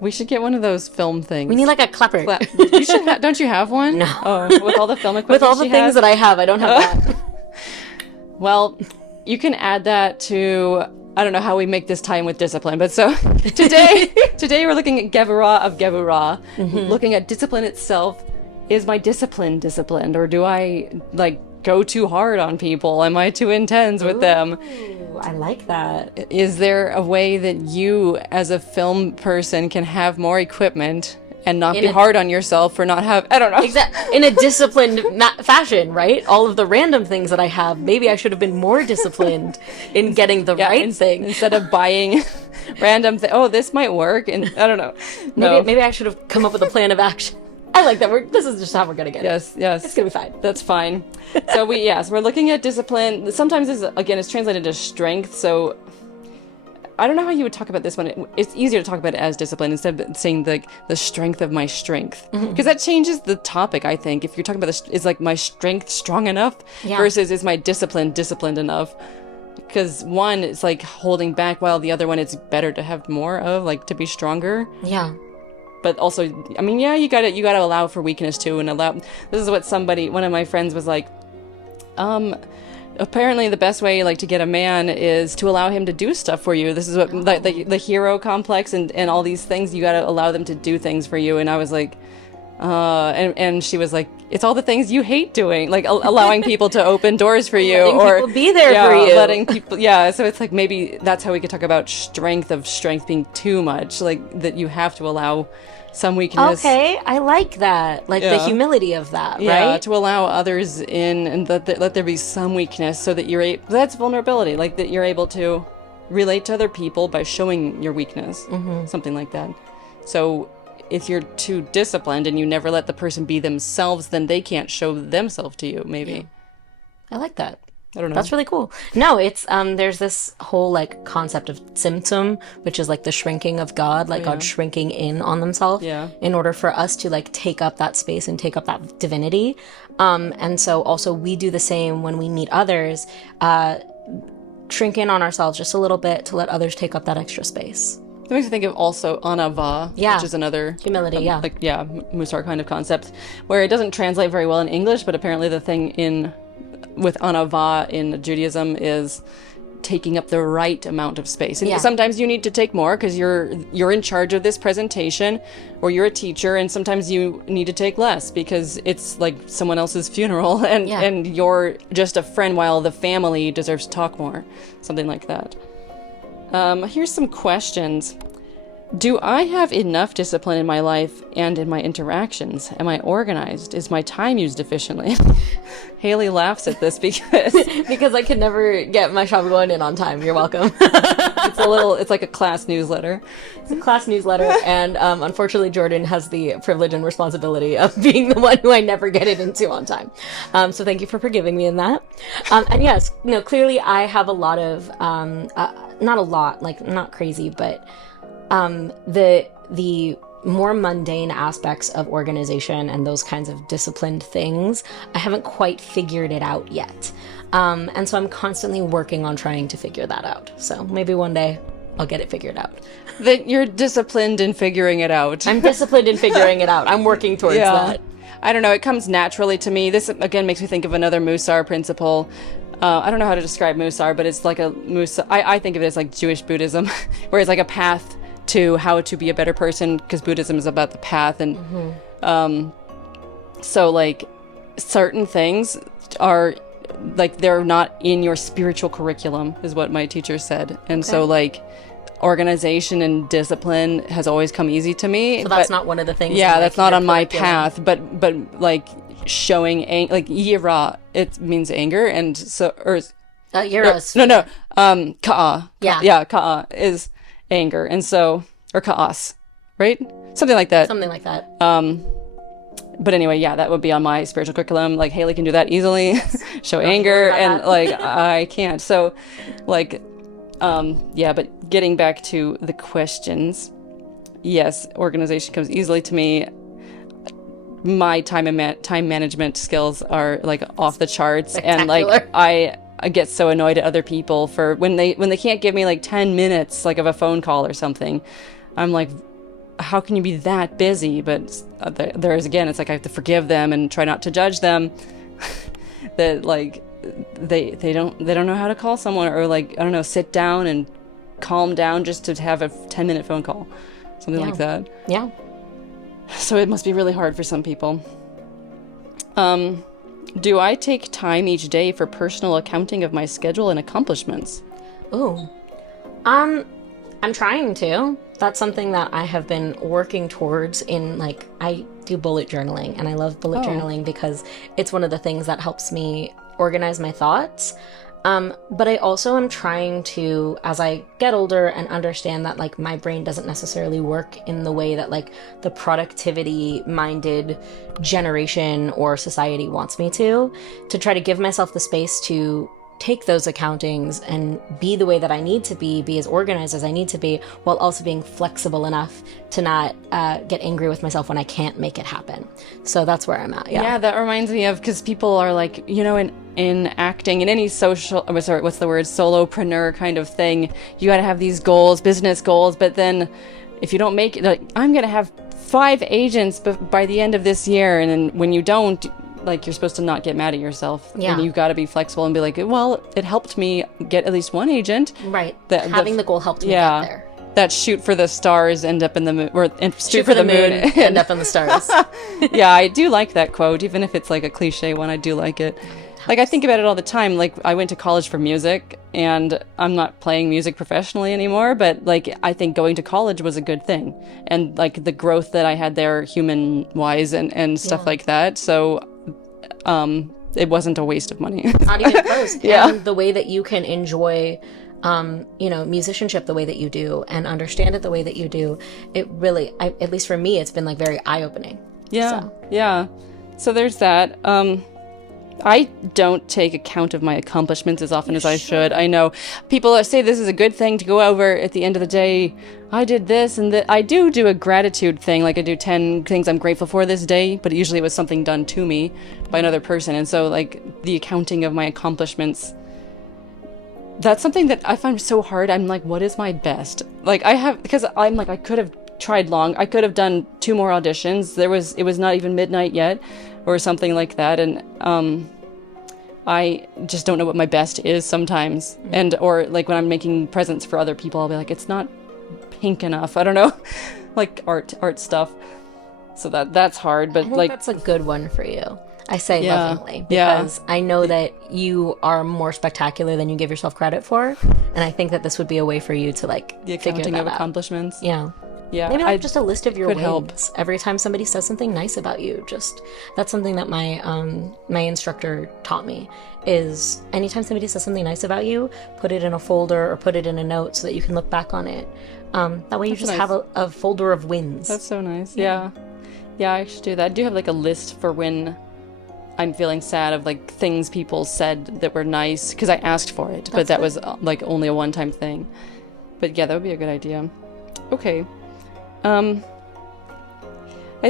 We should get one of those film things. We need like a clapper. You should don't you have one? No. Oh, with all the film equipment With all the things that I have, I don't have that. Well, you can add that to, I don't know how we make this tie in with discipline, but so today we're looking at Gevurah of Gevurah, looking at discipline itself. Is my discipline disciplined, or do I like go too hard on people? Am I too intense with them? I like that. Is there a way that you, as a film person, can have more equipment and not be hard on yourself for not have, I don't know. Exactly. In a disciplined fashion, right? All of the random things that I have, maybe I should have been more disciplined in getting the right thing. Instead of buying random oh, this might work, and I don't know. Maybe I should have come up with a plan of action. I like that. This is just how we're gonna get it. Yes. It's gonna be fine. That's fine. So we're looking at discipline. Sometimes it's translated as strength. So I don't know how you would talk about this one. It's easier to talk about it as discipline instead of saying the strength of my strength, because that changes the topic. I think if you're talking about is like my strength strong enough versus is my discipline disciplined enough. Because one is like holding back, while the other one it's better to have more of, like to be stronger. Yeah. But also, I mean, you gotta allow for weakness too, and allow. This is what one of my friends was like. Apparently, the best way like to get a man is to allow him to do stuff for you. This is what the hero complex and all these things. You gotta allow them to do things for you. And I was like, and she was like, it's all the things you hate doing, like allowing people to open doors for you, letting people be there for you, letting people. So it's like maybe that's how we could talk about strength being too much, like that you have to allow some weakness. Okay, I like that. Like the humility of that, right? Yeah, to allow others in and let there be some weakness so that that's vulnerability, like that you're able to relate to other people by showing your weakness, something like that. So if you're too disciplined and you never let the person be themselves, then they can't show themselves to you, maybe. Yeah. I like that. I don't know. That's really cool. No, it's there's this whole like concept of symptom, which is like the shrinking of God, like God shrinking in on themselves in order for us to like take up that space and take up that divinity. And so also we do the same when we meet others, shrink in on ourselves just a little bit to let others take up that extra space. That makes me think of also anava, which is another humility, Musar kind of concept, where it doesn't translate very well in English, but apparently the thing with anava in Judaism is taking up the right amount of space. And sometimes you need to take more because you're in charge of this presentation, or you're a teacher, and sometimes you need to take less because it's like someone else's funeral and you're just a friend while the family deserves to talk more. Something like that. Here's some questions. Do I have enough discipline in my life and in my interactions? Am I organized? Is my time used efficiently? Haley laughs at this because I can never get my shop going in on time. You're welcome. It's like a class newsletter. It's a class newsletter, and unfortunately Jordan has the privilege and responsibility of being the one who I never get it into on time. So thank you for forgiving me in that. And yes, clearly I have a lot of, not a lot, like not crazy, but the more mundane aspects of organization and those kinds of disciplined things, I haven't quite figured it out yet. And so I'm constantly working on trying to figure that out. So maybe one day I'll get it figured out. That you're disciplined in figuring it out. I'm disciplined in figuring it out. I'm working towards that. I don't know. It comes naturally to me. This, again, makes me think of another Musar principle. I don't know how to describe Musar, but it's like a Musar. I think of it as like Jewish Buddhism, where it's like a path to how to be a better person, because Buddhism is about the path. And so like certain things are like they're not in your spiritual curriculum, is what my teacher said. And so like organization and discipline has always come easy to me. So that's not one of the things. Yeah, that's not on my path. But like showing like yira, it means anger, and so yiras. Ka'a. Yeah, ka'a is anger, and so, or ka'as, right? Something like that. But anyway, that would be on my spiritual curriculum. Like Haley can do that easily, show anger, and like I can't. So, like, but getting back to the questions, yes, organization comes easily to me. My time management skills are like off the charts, and like I get so annoyed at other people for when they can't give me like 10 minutes like of a phone call or something. I'm like, how can you be that busy? But there's again, it's like I have to forgive them and try not to judge them. That like they don't know how to call someone, or like, I don't know, sit down and calm down just to have a 10-minute phone call, something like that. Yeah. So it must be really hard for some people. Do I take time each day for personal accounting of my schedule and accomplishments? Ooh. I'm trying to. That's something that I have been working towards in, like, I do bullet journaling, and I love bullet journaling because it's one of the things that helps me organize my thoughts. But I also am trying to, as I get older and understand that, like, my brain doesn't necessarily work in the way that, like, the productivity-minded generation or society wants me to try to give myself the space to take those accountings and be the way that I need to be as organized as I need to be, while also being flexible enough to not get angry with myself when I can't make it happen. So that's where I'm at. Yeah, that reminds me of, because people are like, you know, in acting, in any solopreneur kind of thing, you got to have these goals, business goals, but then if you don't make it, like, I'm going to have 5 agents by the end of this year, and then when you don't, like, you're supposed to not get mad at yourself. Yeah. And you've got to be flexible and be like, well, it helped me get at least one agent. Right. Having the goal helped me get there. That shoot for the stars, end up in the moon, or shoot for the moon, end up in the stars. Yeah, I do like that quote, even if it's like a cliche one. I do like it. Like, I think about it all the time. Like, I went to college for music, and I'm not playing music professionally anymore, but, like, I think going to college was a good thing. And, like, the growth that I had there human-wise and stuff like that. So, it wasn't a waste of money. Not even close. Yeah. And the way that you can enjoy, you know, musicianship the way that you do and understand it the way that you do, it really, at least for me, it's been, like, very eye-opening. Yeah. Yeah. So there's that. I don't take account of my accomplishments as often as I should. I know people say this is a good thing to go over at the end of the day. I did this and that. I do a gratitude thing. Like, I do 10 things I'm grateful for this day, but usually it was something done to me by another person. And so, like, the accounting of my accomplishments, that's something that I find so hard. I'm like, what is my best? Like, because I'm like, I could have tried long. I could have done 2 more auditions. It was not even midnight yet, or something like that. And I just don't know what my best is sometimes. And, or like when I'm making presents for other people, I'll be like, it's not pink enough. I don't know, like art stuff. So that's hard, but, like, that's a good one for you. I say lovingly, because I know that you are more spectacular than you give yourself credit for. And I think that this would be a way for you to, like, the accounting of accomplishments. Yeah. Yeah, maybe like just a list of your wins. Help. Every time somebody says something nice about you, that's something that my my instructor taught me, is anytime somebody says something nice about you, put it in a folder or put it in a note so that you can look back on it. That way you just have a folder of wins. That's so nice. Yeah, I should do that. I do have, like, a list for when I'm feeling sad of, like, things people said that were nice, because I asked for it, but that was, like, only a one-time thing. But yeah, that would be a good idea. Okay. I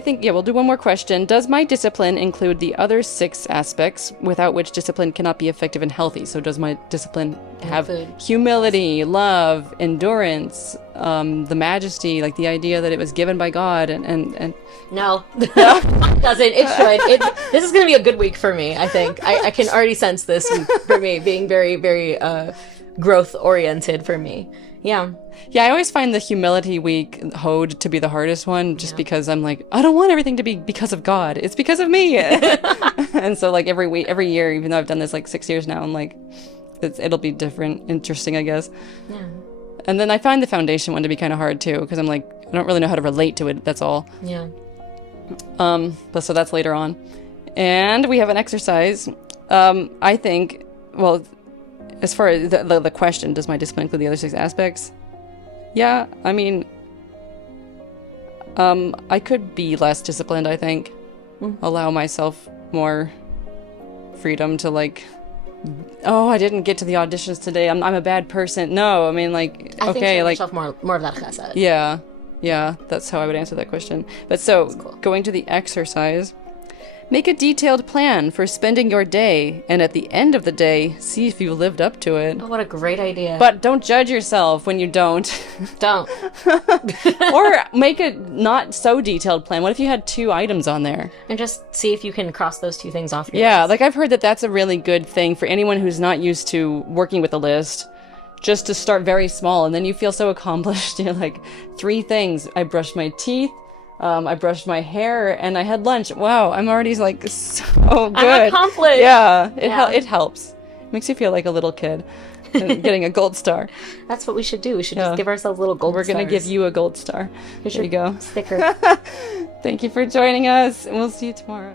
think, we'll do one more question. Does my discipline include the other 6 aspects without which discipline cannot be effective and healthy? So does my discipline have humility, love, endurance, the majesty, like the idea that it was given by God and No. It doesn't. It should. This is going to be a good week for me, I think. I can already sense this week for me being very, very growth-oriented for me. Yeah. Yeah, I always find the humility week Hode to be the hardest one, just because I'm like, I don't want everything to be because of God. It's because of me. And so, like, every year, even though I've done this like 6 years now, I'm like, it'll be different, interesting, I guess. Yeah. And then I find the foundation one to be kind of hard too, because I'm like, I don't really know how to relate to it. That's all. Yeah. But so that's later on. And we have an exercise. I think, well, as far as the question, does my discipline include the other 6 aspects? Yeah, I mean, I could be less disciplined, I think. Allow myself more freedom to, like, oh, I didn't get to the auditions today. I'm a bad person. No, I mean, like, I okay, think yourself more of that chesed. Yeah, that's how I would answer that question. But so, cool. Going to the exercise, Make a detailed plan for spending your day, and at the end of the day, see if you lived up to it. Oh, what a great idea. But don't judge yourself when you don't. Don't. Or make a not so detailed plan. What if you had 2 items on there? And just see if you can cross those 2 things off your Yeah, list. like I've heard that that's a really good thing for anyone who's not used to working with a list. Just to start very small, and then you feel so accomplished. You're like, 3 things. I brushed my teeth, I brushed my hair, and I had lunch. Wow, I'm already like so good. I'm accomplished. Yeah, it helps. It makes you feel like a little kid getting a gold star. That's what we should do. We should just give ourselves little gold stars. We're going to give you a gold star. There you go. Sticker. Thank you for joining us, and we'll see you tomorrow.